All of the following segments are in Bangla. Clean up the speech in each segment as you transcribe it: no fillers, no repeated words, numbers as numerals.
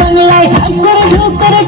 বাংলায় ঢাক করে ঢোক করে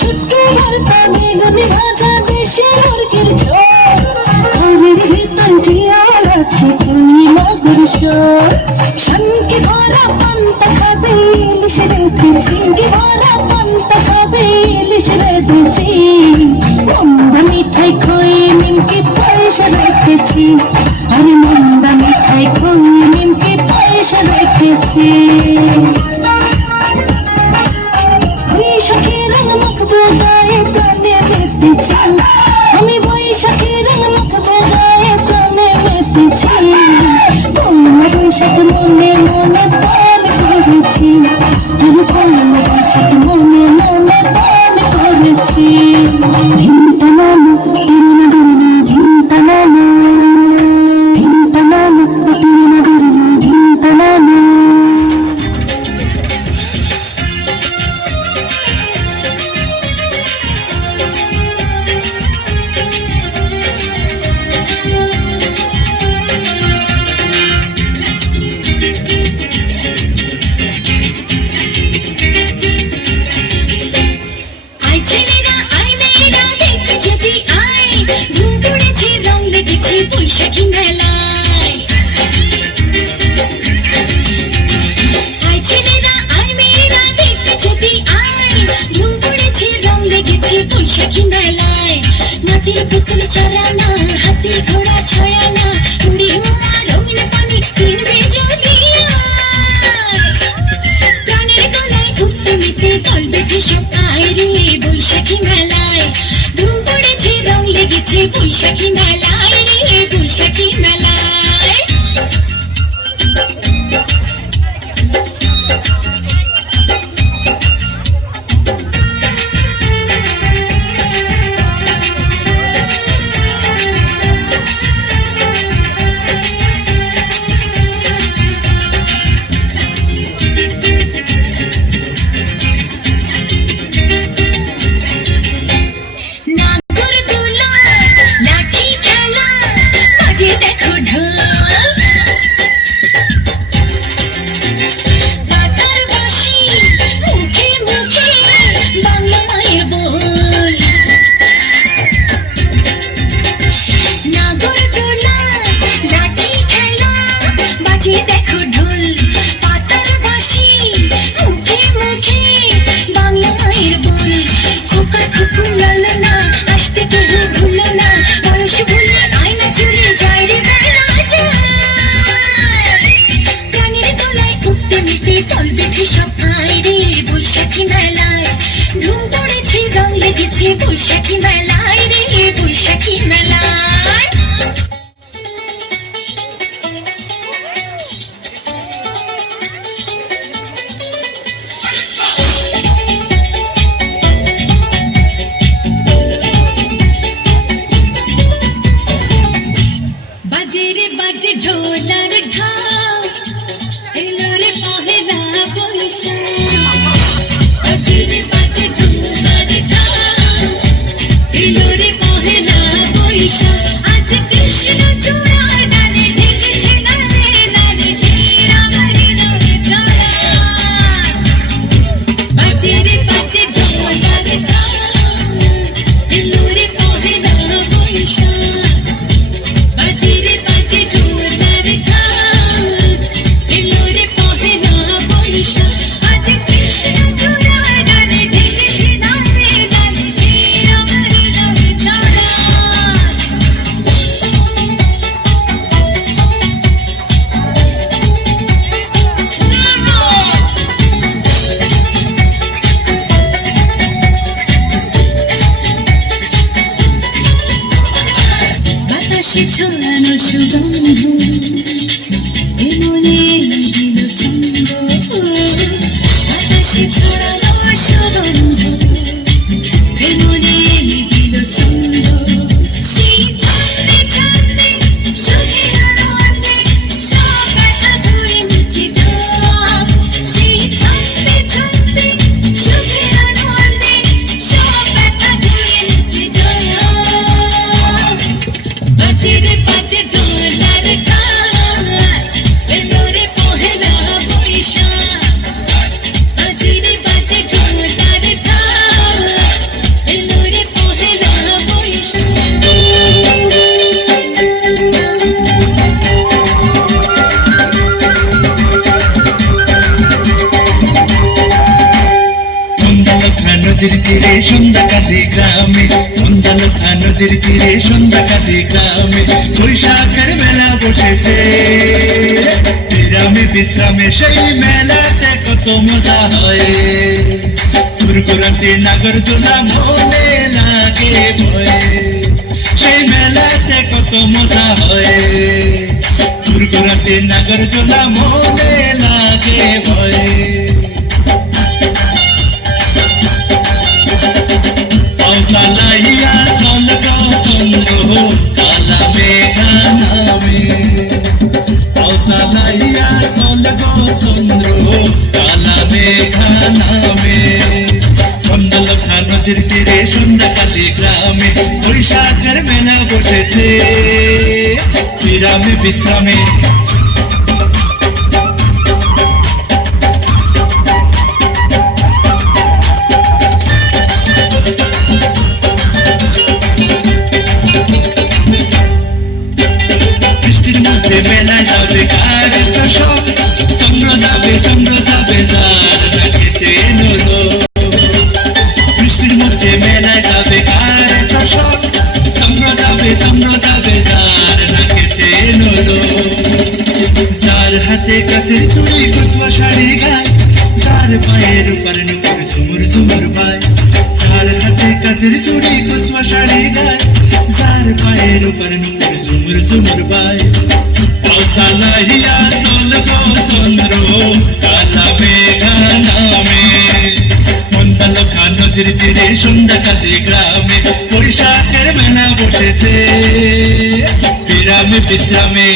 শুক্রবার পাবে নদী ভাজা দেশে মুরগির ঝোল, ঘরের ভিতর জিয়ার আছে তুমি মাগুর শোল। শানকে ভরা পান্তা খাবে ইলিশ রেঁধেছি, কি ভরা পান্তা খাবে ইলিশ রেঁধেছি। মন্দা মিঠাই খই নিমকি পয়সা রেখেছি, আরে মন্দা মিঠাই খই নিমকি পয়সা রেখেছি। বৈশাখী রং মাখবো গায়ে প্রাণে মেতেছি, আমি বৈশাখী রং মাখবো গায়ে প্রাণে মেতেছি। পয়লা বৈশাখ মনে মনে পান করেছি, আমি পয়লা বৈশাখ মনে মনে পান করেছি। ধিনতা নানু তিরিনা দুরিনা, ধিনতা নানু, ধিনতা নানু তিরিনা দুরিনা, ধিনতা নানু। বৈশাখী মেলায় আয় ছেলেরা আয় মেয়েরা দেখতে যদি আয়, ধুম পড়েছে রং লেগেছে বৈশাখী মেলায়। মাটির পুতুল চালানা, হাতে ঘোড়া ছয়ানা, উড়ি মালা রঙিন পানি কিনবে যদি প্রাণের গলায় উঠতে মেতে দল বেঁধে সব আয় রে বৈশাখী মেলায়। ধুম পড়েছে রং লেগেছে বৈশাখী মেলায় রে বৈশাখী মেলায়। বৈশাখী মেলায় রে বৈশাখী মেলায়। বাজে রে বাজে ঢোলার ঢাক, এলো রে পহেলা বৈশাখ। বাজে রে বাজে ঢোলার ঢাক, তীরে সন্ধ্যাকালে গ্রামে, মন্দালতা নদীর তীরে সন্ধ্যাকালে গ্রামে বৈশাখের মেলা বসেছে। বিরামে বিশ্রামে সেই মেলাতে কত মজা হয়, ঘুরঘুরাতে নাগরদোলা মনে লাগে ভয়ে। সেই মেলাতে কত মজা হয়, ঘুরঘুরাতে নাগরদোলা মনে লাগে ভয়ে। পাউসালাইয়া চলগ চন্দ্র কালা মেঘা নামে, পাউসালাইয়া চলগ চন্দ্র কালা মেঘা নামে। মন্দালতা নদীর তীরে সন্ধ্যাকালে গ্রামে বৈশাখের মেলা বসেছে। বিরামে বিশ্রামে বৃষ্টির মধ্যে মেলায় যাবে কার সব, চন্দ্র যাবে যার না খেতে নলো। বৃষ্টির মধ্যে মেলায় যাবে কার সব, চন্দ্র যাবে যার না খেতে নলো। যার হাতে কাছের চুড়ি কুচুয়া শাড়ি গায়, যার পায়ের উপর নুপুর ঝুমুর ঝুমুর পায়। যার হাতে কাছের চুড়ি কুচুয়া শাড়ি গায়, যার পায়ের উপর নুপুর ঝুমুর ঝুমুর পায়। পাউসালাইয়া চলগ চন্দ্র কালা মেঘা নামে, মন্দালতা নদীর তীরে সন্ধ্যাকালে গ্রামে বৈশাখের মেলা বসেছে। বিরামে বিশ্রামে